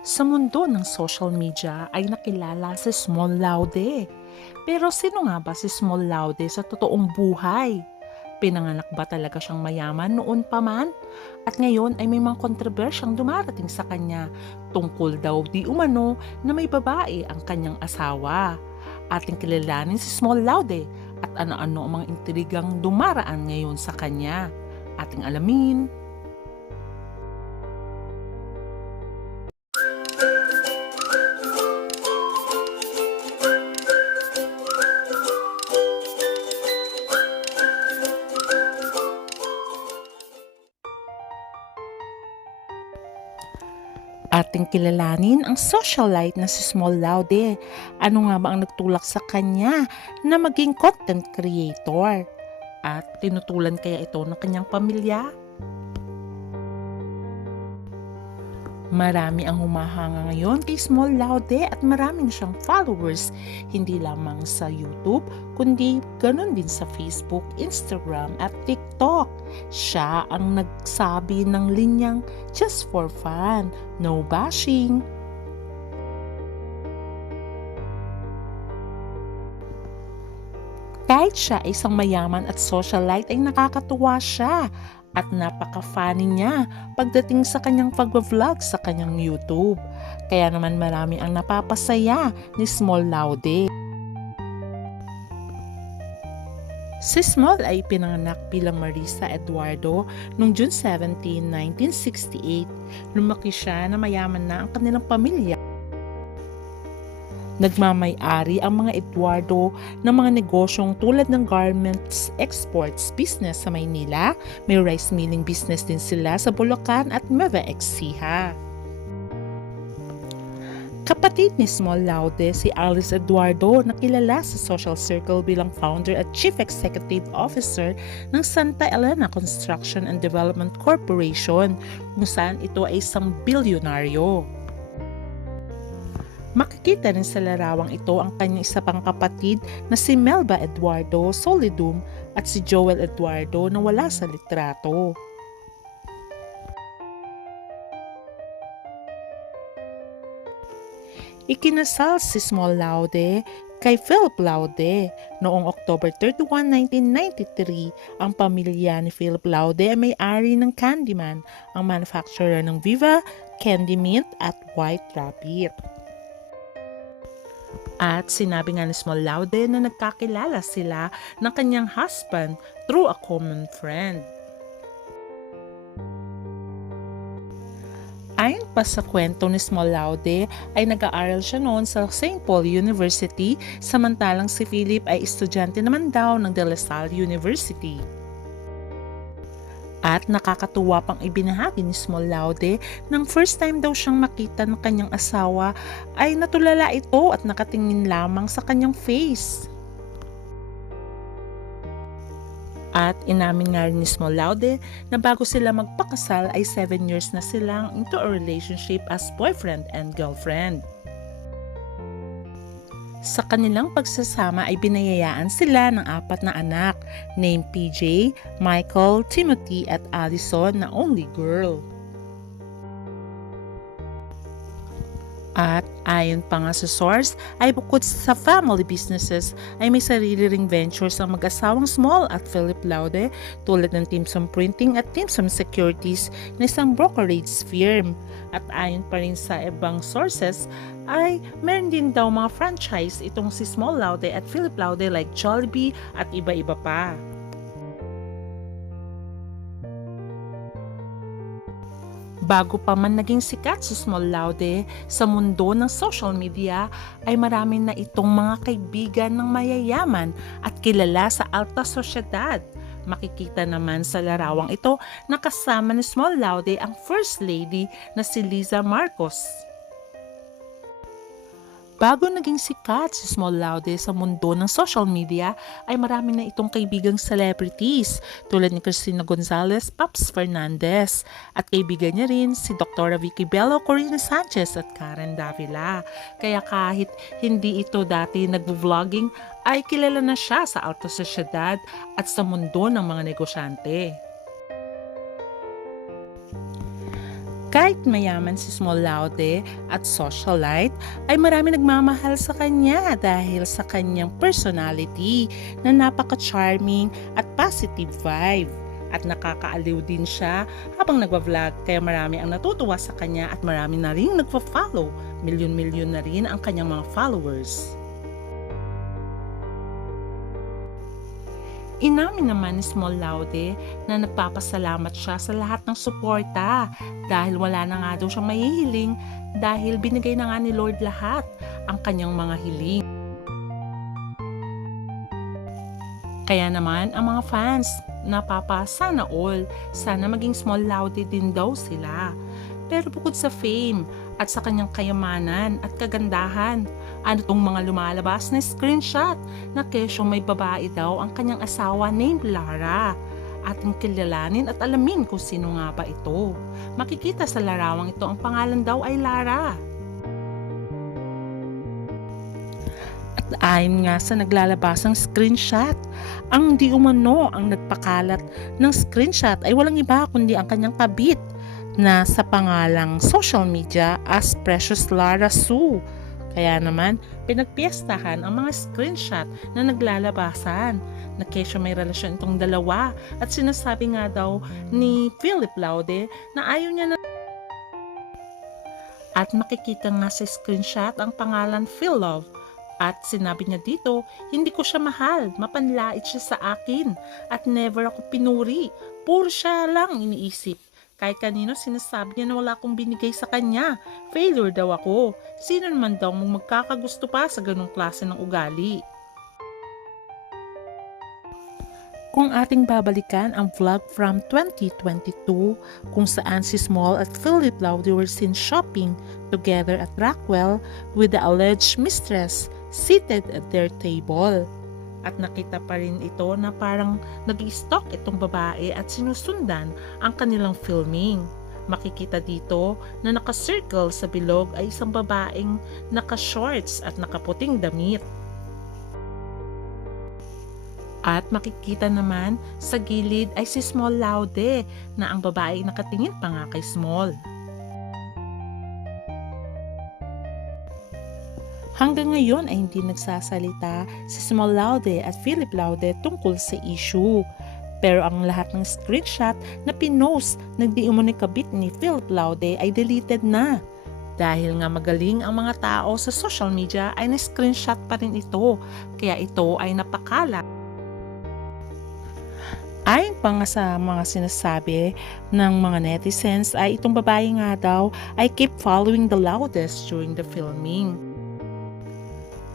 Sa mundo ng social media ay nakilala si Small Laude. Pero sino nga ba si Small Laude sa totoong buhay? Pinanganak ba talaga siyang mayaman noon pa man? At ngayon ay may mga kontrobersyang dumarating sa kanya tungkol daw di umano na may babae ang kanyang asawa. Ating kilalanin si Small Laude at ano-ano ang mga intrigang dumaraan ngayon sa kanya. Ating alamin ating kilalanin ang socialite na si Small Laude. Ano nga ba ang nagtulak sa kanya na maging content creator? At tinutulan kaya ito ng kanyang pamilya? Marami ang humahanga ngayon kay Small Laude at marami na siyang followers, hindi lamang sa YouTube, kundi ganun din sa Facebook, Instagram at TikTok. Siya ang nagsabi ng linyang just for fun, no bashing. Kahit siya isang mayaman at socialite ay nakakatuwa siya at napaka-funny niya pagdating sa kanyang pag-vlog sa kanyang YouTube. Kaya naman marami ang napapasaya ni Small Laude. Si Small ay pinanganak bilang Marisa Eduardo noong June 17, 1968. Lumaki siya na mayaman na ang kanilang pamilya. Nagmamay-ari ang mga Eduardo ng mga negosyong tulad ng garments exports business sa Maynila, may rice milling business din sila sa Bulacan at Nueva Ecija. Kapatid ni Small Laude si Alice Eduardo na kilala sa social circle bilang founder at chief executive officer ng Santa Elena Construction and Development Corporation kung saan ito ay isang bilyonaryo. Makikita rin sa larawang ito ang kanyang isa pang kapatid na si Melba Eduardo Solidum at si Joel Eduardo na wala sa litrato. Ikinasal si Small Laude kay Philip Laude. Noong October 31, 1993, ang pamilya ni Philip Laude ay may-ari ng Candyman, ang manufacturer ng Viva, Candy Mint at White Rabbit. At sinabi nga ni Small Laude na nagkakilala sila ng kanyang husband through a common friend. Ayon pa sa kwento ni Small Laude ay nag-aaral siya noon sa St. Paul University samantalang si Philip ay estudyante naman daw ng De La Salle University. At nakakatuwa pang ibinahagi ni Small Laude nang first time daw siyang makita ng kanyang asawa ay natulala ito at nakatingin lamang sa kanyang face. At inamin nga rin ni Small Laude na bago sila magpakasal ay 7 years na silang into a relationship as boyfriend and girlfriend. Sa kanilang pagsasama ay binayayaan sila ng apat na anak named PJ, Michael, Timothy at Allison na only girl. At ayon pa nga sa source, ay bukod sa family businesses, ay may sarili ring ventures ang mag-asawang Small at Philip Laude tulad ng Timson Printing at Timson Securities na isang brokerage firm. At ayon pa rin sa ibang sources, ay meron din daw mga franchise itong si Small Laude at Philip Laude like Jollibee at iba-iba pa. Bago pa man naging sikat si Small Laude sa mundo ng social media ay marami na itong mga kaibigan ng mayayaman at kilala sa alta sosyedad. Makikita naman sa larawang ito na kasama ni Small Laude ang First Lady na si Liza Marcos. Bago naging sikat si Small Laude sa mundo ng social media, ay marami na itong kaibigang celebrities tulad ni Cristina Gonzalez, Paps Fernandez at kaibigan niya rin si Dr. Vicky Bello, Corina Sanchez at Karen Davila. Kaya kahit hindi ito dati nag-vlogging, ay kilala na siya sa alta sosyedad at sa mundo ng mga negosyante. Kahit mayaman si Small Laude at socialite, ay marami nagmamahal sa kanya dahil sa kanyang personality na napaka-charming at positive vibe. At nakakaaliw din siya habang nagwa-vlog kaya marami ang natutuwa sa kanya at marami na rin nagpa-follow. Milyon-milyon na rin ang kanyang mga followers. Inamin naman ni Small Laude na nagpapasalamat siya sa lahat ng suporta dahil wala na nga daw siyang mahihiling dahil binigay na nga ni Lord lahat ang kanyang mga hiling. Kaya naman ang mga fans napapasa na all sana maging Small Laude din daw sila. Pero bukod sa fame at sa kanyang kayamanan at kagandahan, ano tong mga lumalabas na screenshot na kesyong may babae daw ang kanyang asawa named Lara. Ating kilalanin at alamin kung sino nga ba ito. Makikita sa larawang ito ang pangalan daw ay Lara. At ayon nga sa naglalabasang screenshot, ang di umano ang nagpakalat ng screenshot ay walang iba kundi ang kanyang kabit na sa pangalang social media as Precious Lara Sue. Kaya naman, pinagpiestahan ang mga screenshot na naglalabasan na kesyo may relasyon itong dalawa at sinasabi nga daw ni Philip Laude na ayaw niya na at makikita nga sa screenshot ang pangalan Phil Love at sinabi niya dito, hindi ko siya mahal, mapanlait siya sa akin at never ako pinuri. Puro siya lang iniisip. Kahit kanino sinasabi niya na wala akong binigay sa kanya. Failure daw ako. Sino naman daw mong magkakagusto pa sa ganong klase ng ugali? Kung ating babalikan ang vlog from 2022 kung saan si Small at Philip Laude were seen shopping together at Rockwell with the alleged mistress seated at their table. At nakita pa rin ito na parang nag stalk itong babae at sinusundan ang kanilang filming. Makikita dito na naka-circle sa bilog ay isang babaeng naka-shorts at nakaputing damit. At makikita naman sa gilid ay si Small Laude na ang babae nakatingin pa nga kay Small. Hanggang ngayon ay hindi nagsasalita si Small Laude at Philip Laude tungkol sa issue. Pero ang lahat ng screenshot na pinost ng di kabit ni Philip Laude ay deleted na. Dahil nga magaling ang mga tao sa social media ay na-screenshot pa rin ito, kaya ito ay napakalat. Ayon pa nga sa mga sinasabi ng mga netizens ay itong babae nga daw ay keep following the loudest during the filming.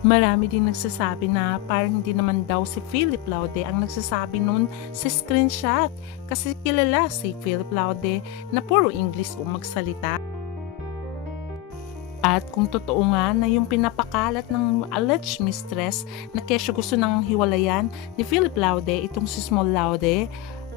Marami din nagsasabi na parang hindi naman daw si Philip Laude ang nagsasabi noon sa screenshot kasi kilala si Philip Laude na puro English o magsalita. At kung totoo nga na yung pinapakalat ng alleged mistress na kesyo gusto nang hiwalayan ni Philip Laude, itong si Small Laude,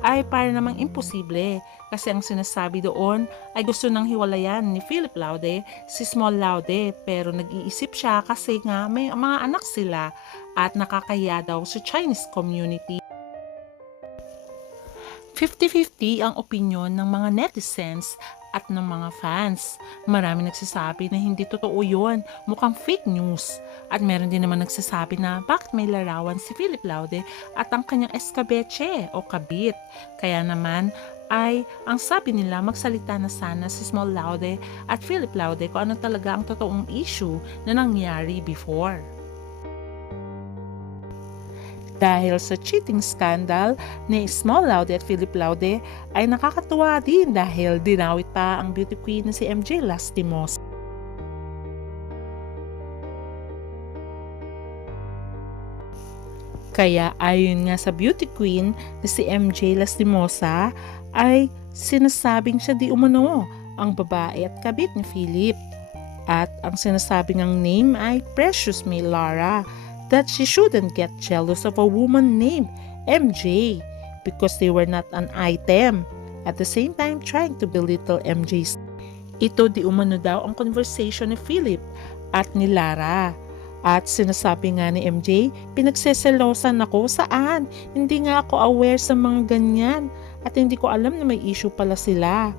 ay para namang imposible kasi ang sinasabi doon ay gusto nang hiwalayan ni Philip Laude si Small Laude pero nag-iisip siya kasi nga may mga anak sila at nakakahiya daw sa Chinese community. 50-50 ang opinion ng mga netizens at ng mga fans. Marami nagsasabi na hindi totoo yon, mukhang fake news. At meron din naman nagsasabi na bakit may larawan si Philip Laude at ang kanyang eskabeche o kabit. Kaya naman ay ang sabi nila magsalita na sana si Small Laude at Philip Laude kung ano talaga ang totoong issue na nangyari before. Dahil sa cheating scandal ni Small Laude at Philip Laude ay nakakatuwa din dahil dinawit pa ang beauty queen na si MJ Lastimos. Kaya ayon nga sa beauty queen na si MJ Lastimosa ay sinasabing siya di umano ang babae at kabit ni Philip. At ang sinasabing ang name ay Precious May Lara that she shouldn't get jealous of a woman named MJ because they were not an item. At the same time, trying to belittle MJ's. Ito di umano daw ang conversation ni Philip at ni Lara. At sinasabi nga ni MJ, pinagseselosan ako saan? Hindi nga ako aware sa mga ganyan at hindi ko alam na may issue pala sila.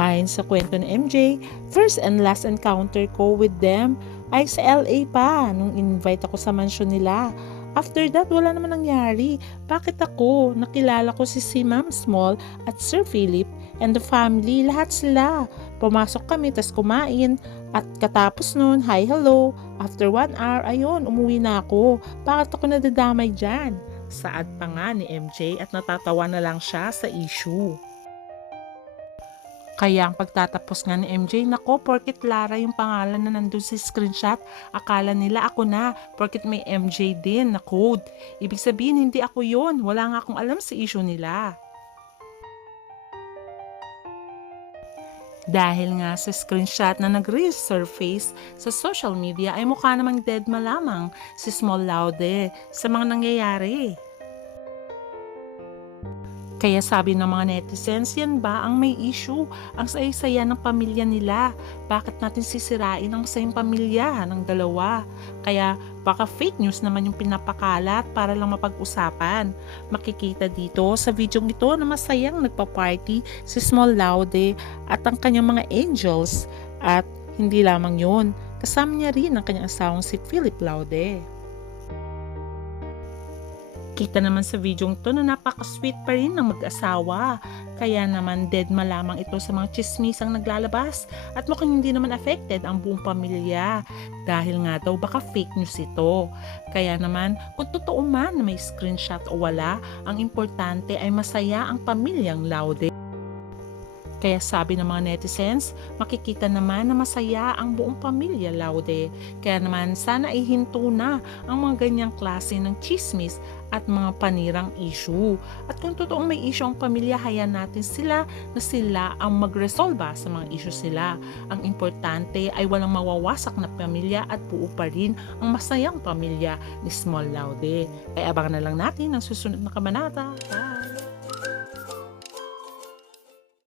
Ayon sa kwento ni MJ, first and last encounter ko with them ay sa LA pa nung invite ako sa mansion nila. After that, wala naman nangyari. Bakit ako? Nakilala ko si si Ma'am Small at Sir Philip and the family, lahat sila. Pumasok kami, tas kumain. At katapos nun, hi, hello. After one hour, ayun, umuwi na ako. Bakit ako nadadamay dyan? Saad pa nga ni MJ at natatawa na lang siya sa issue. Kaya ang pagtatapos nga ni MJ, nako, porkit Lara yung pangalan na nandun sa screenshot, akala nila ako na, porkit may MJ din na code. Ibig sabihin, hindi ako yon Wala nga akong alam sa issue nila. Dahil nga sa screenshot na nag-resurface sa social media ay mukha namang dead malamang si Small Laude sa mga nangyayari. Kaya sabi ng mga netizens, yan ba ang may issue? Ang saya-saya ng pamilya nila. Bakit natin sisirain ang sayang pamilya ng dalawa? Kaya baka fake news naman yung pinapakalat para lang mapag-usapan. Makikita dito sa video ito na masayang nagpa-party si Small Laude at ang kanyang mga angels. At hindi lamang yun, kasama niya rin ang kanyang asawang si Philip Laude. Kita naman sa video to na napaka-sweet pa rin ng mag-asawa. Kaya naman dead malamang ito sa mga chismisang naglalabas at mukhang hindi naman affected ang buong pamilya. Dahil nga daw baka fake news ito. Kaya naman kung totoo man na may screenshot o wala, ang importante ay masaya ang pamilyang Laude. Kaya sabi ng mga netizens, makikita naman na masaya ang buong pamilya Laude. Kaya naman sana ay hinto na ang mga ganyang klase ng chismis at mga panirang issue. At kung totoong may issue ang pamilya, hayaan natin sila na sila ang magresolba sa mga issue sila. Ang importante ay walang mawawasak na pamilya at buo pa rin ang masayang pamilya ni Small Laude. Kaya abangan na lang natin ang susunod na kabanata. Bye!